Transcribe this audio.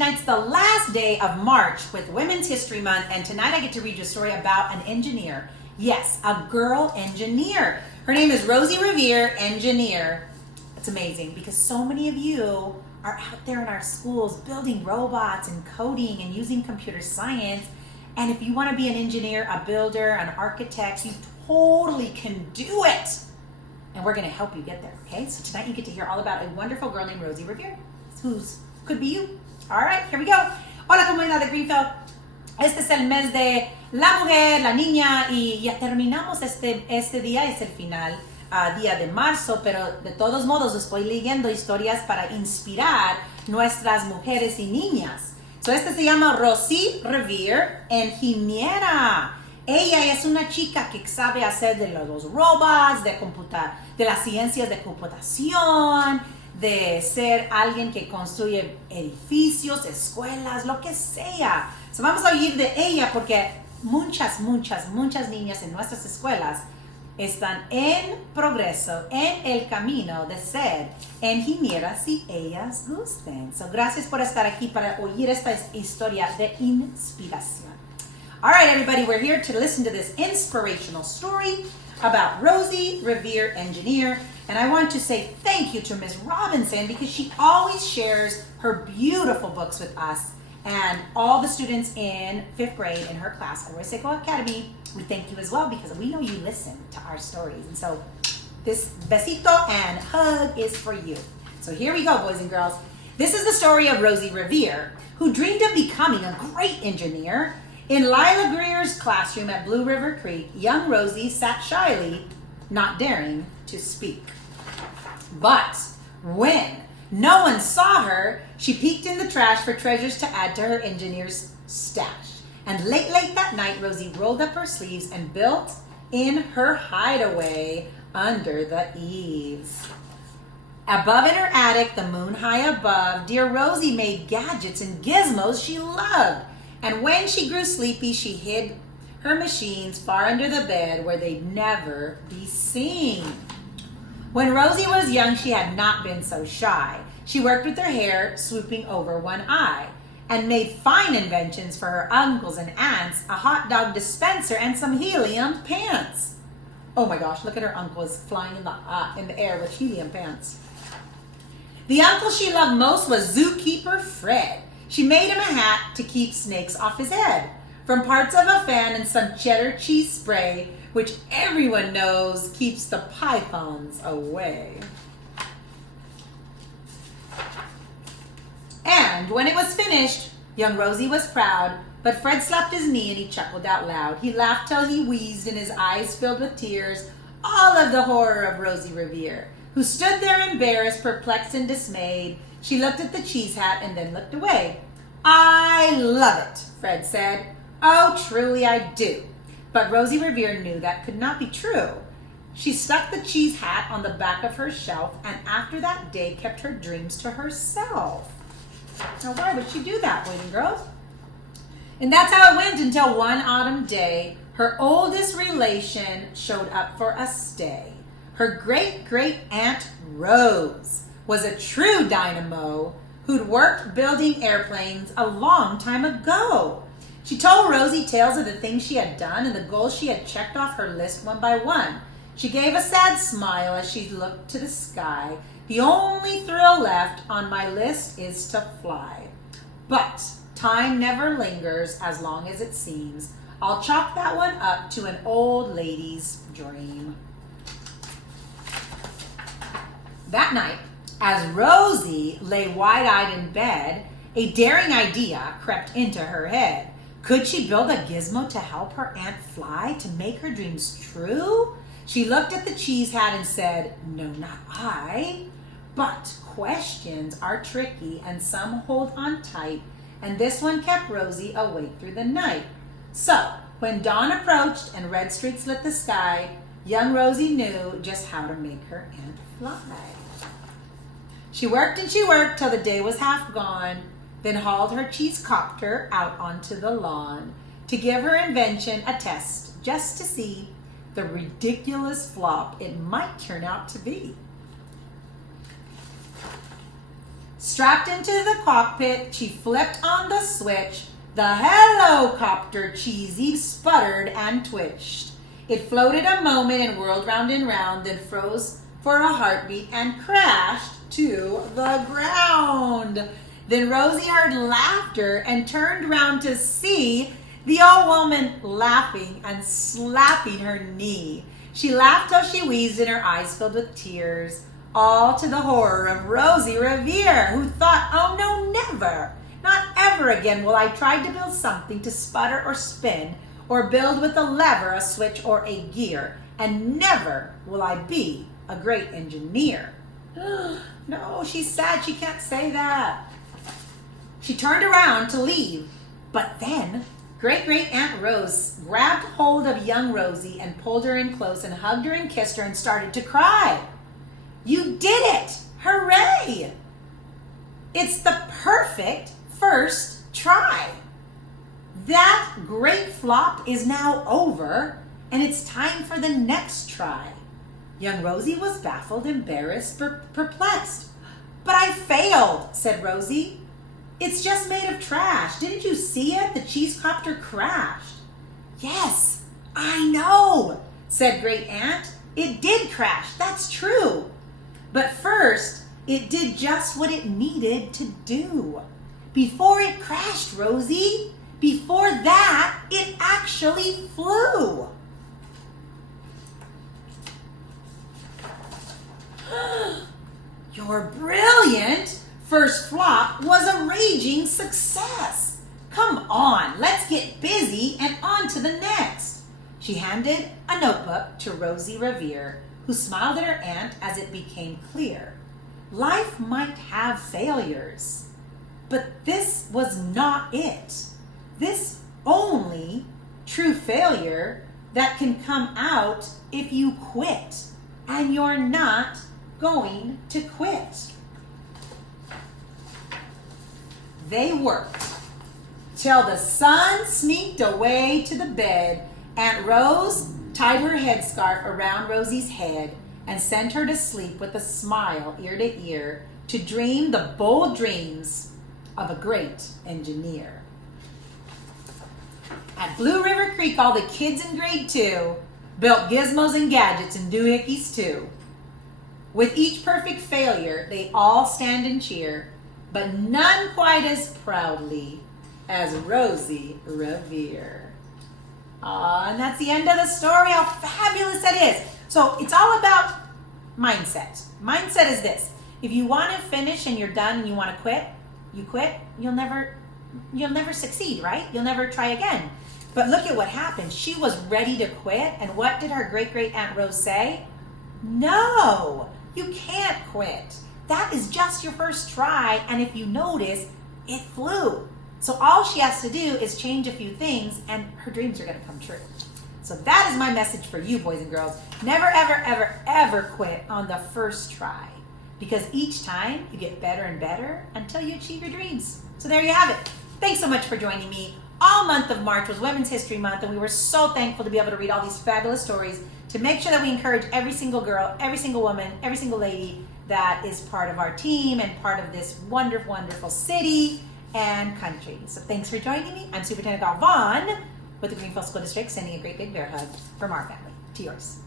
tonight's the last day of March with Women's History Month, and tonight I get to read you a story about an engineer. Yes, a girl engineer. Her name is Rosie Revere, engineer. It's amazing because so many of you are out there in our schools building robots and coding and using computer science. And if you want to be an engineer, a builder, an architect, you totally can do it. And we're going to help you get there, okay? So tonight you get to hear all about a wonderful girl named Rosie Revere, who's could be you. All right, here we go. Hola, comunidad de Greenfield. Este es el mes de la mujer, la niña, y ya terminamos este día, es el final día de marzo, pero de todos modos estoy leyendo historias para inspirar nuestras mujeres y niñas. So este se llama Rosie Revere, ingeniera. Ella es una chica que sabe hacer de los robots, de las ciencias de computación, de ser alguien que construye edificios, escuelas, lo que sea. So vamos a oír de ella porque muchas niñas en nuestras escuelas están en progreso, en el camino de ser ingenieras si ellas gusten. So gracias por estar aquí para oír esta historia de inspiración. All right, everybody, we're here to listen to this inspirational story about Rosie Revere, engineer. And I want to say thank you to Ms. Robinson because she always shares her beautiful books with us and all the students in 5th grade in her class at Roy Seco Academy. We thank you as well because we know you listen to our stories. And so this besito and hug is for you. So here we go, boys and girls. This is the story of Rosie Revere, who dreamed of becoming a great engineer. In Lila Greer's classroom at Blue River Creek, young Rosie sat shyly, not daring to speak. But when no one saw her, she peeked in the trash for treasures to add to her engineer's stash. And late that night, Rosie rolled up her sleeves and built in her hideaway under the eaves. Above in her attic, the moon high above, dear Rosie made gadgets and gizmos she loved. And when she grew sleepy, she hid her machines far under the bed where they'd never be seen. When Rosie was young, she had not been so shy. She worked with her hair swooping over one eye and made fine inventions for her uncles and aunts, a hot dog dispenser and some helium pants. Oh my gosh, look at her uncles flying in the air with helium pants. The uncle she loved most was zookeeper Fred. She made him a hat to keep snakes off his head, from parts of a fan and some cheddar cheese spray, which everyone knows keeps the pythons away. And when it was finished, young Rosie was proud, but Fred slapped his knee and he chuckled out loud. He laughed till he wheezed and his eyes filled with tears, all of the horror of Rosie Revere, who stood there embarrassed, perplexed, and dismayed. She looked at the cheese hat and then looked away. I love it, Fred said. Oh, truly I do. But Rosie Revere knew that could not be true. She stuck the cheese hat on the back of her shelf and after that day kept her dreams to herself. Now why would she do that, boys and girls? And that's how it went until one autumn day, her oldest relation showed up for a stay. Her great-great-aunt Rose was a true dynamo who'd worked building airplanes a long time ago. She told Rosie tales of the things she had done and the goals she had checked off her list one by one. She gave a sad smile as she looked to the sky. The only thrill left on my list is to fly. But time never lingers as long as it seems. I'll chalk that one up to an old lady's dream. That night, as Rosie lay wide-eyed in bed, a daring idea crept into her head. Could she build a gizmo to help her aunt fly, to make her dreams true? She looked at the cheese hat and said, no, not I. But questions are tricky and some hold on tight, and this one kept Rosie awake through the night. So, when dawn approached and red streaks lit the sky, young Rosie knew just how to make her aunt fly. She worked and she worked till the day was half gone, then hauled her cheese copter out onto the lawn to give her invention a test, just to see the ridiculous flop it might turn out to be. Strapped into the cockpit, she flipped on the switch. The helicopter cheesy sputtered and twitched. It floated a moment and whirled round and round, then froze for a heartbeat and crashed to the ground. Then Rosie heard laughter and turned round to see the old woman laughing and slapping her knee. She laughed till she wheezed and her eyes filled with tears, all to the horror of Rosie Revere, who thought, oh no, never, not ever again will I try to build something to sputter or spin, or build with a lever, a switch, or a gear, and never will I be a great engineer. No, she's sad, she can't say that. She turned around to leave, but then Great-Great-Aunt Rose grabbed hold of young Rosie and pulled her in close and hugged her and kissed her and started to cry. You did it! Hooray! It's the perfect first try. That great flop is now over, and it's time for the next try. Young Rosie was baffled, embarrassed, perplexed. But I failed, said Rosie. It's just made of trash. Didn't you see it? The cheese copter crashed. Yes, I know, said Great Aunt. It did crash, that's true. But first, it did just what it needed to do. Before it crashed, Rosie, before that, it actually flew. You're brilliant. First flop was a raging success. Come on, let's get busy and on to the next. She handed a notebook to Rosie Revere, who smiled at her aunt as it became clear. Life might have failures, but this was not it. This only true failure that can come out if you quit, and you're not going to quit. They worked till the sun sneaked away to the bed. Aunt Rose tied her headscarf around Rosie's head and sent her to sleep with a smile ear to ear to dream the bold dreams of a great engineer. At Blue River Creek, all the kids in grade 2 built gizmos and gadgets and doohickeys too. With each perfect failure, they all stand and cheer, but none quite as proudly as Rosie Revere. And that's the end of the story. How fabulous that is. So it's all about mindset. Mindset is this. If you want to finish and you're done and you want to quit, you quit, you'll never succeed, right? You'll never try again. But look at what happened. She was ready to quit, and what did her great-great-aunt Rose say? No, you can't quit. That is just your first try, and if you notice, it flew. So all she has to do is change a few things, and her dreams are going to come true. So that is my message for you, boys and girls. Never, ever, ever, ever quit on the first try, because each time you get better and better until you achieve your dreams. So there you have it. Thanks so much for joining me. All month of March was Women's History Month, and we were so thankful to be able to read all these fabulous stories to make sure that we encourage every single girl, every single woman, every single lady that is part of our team and part of this wonderful, wonderful city and country. So thanks for joining me. I'm Superintendent Galvan with the Greenfield School District, sending a great big bear hug from our family to yours.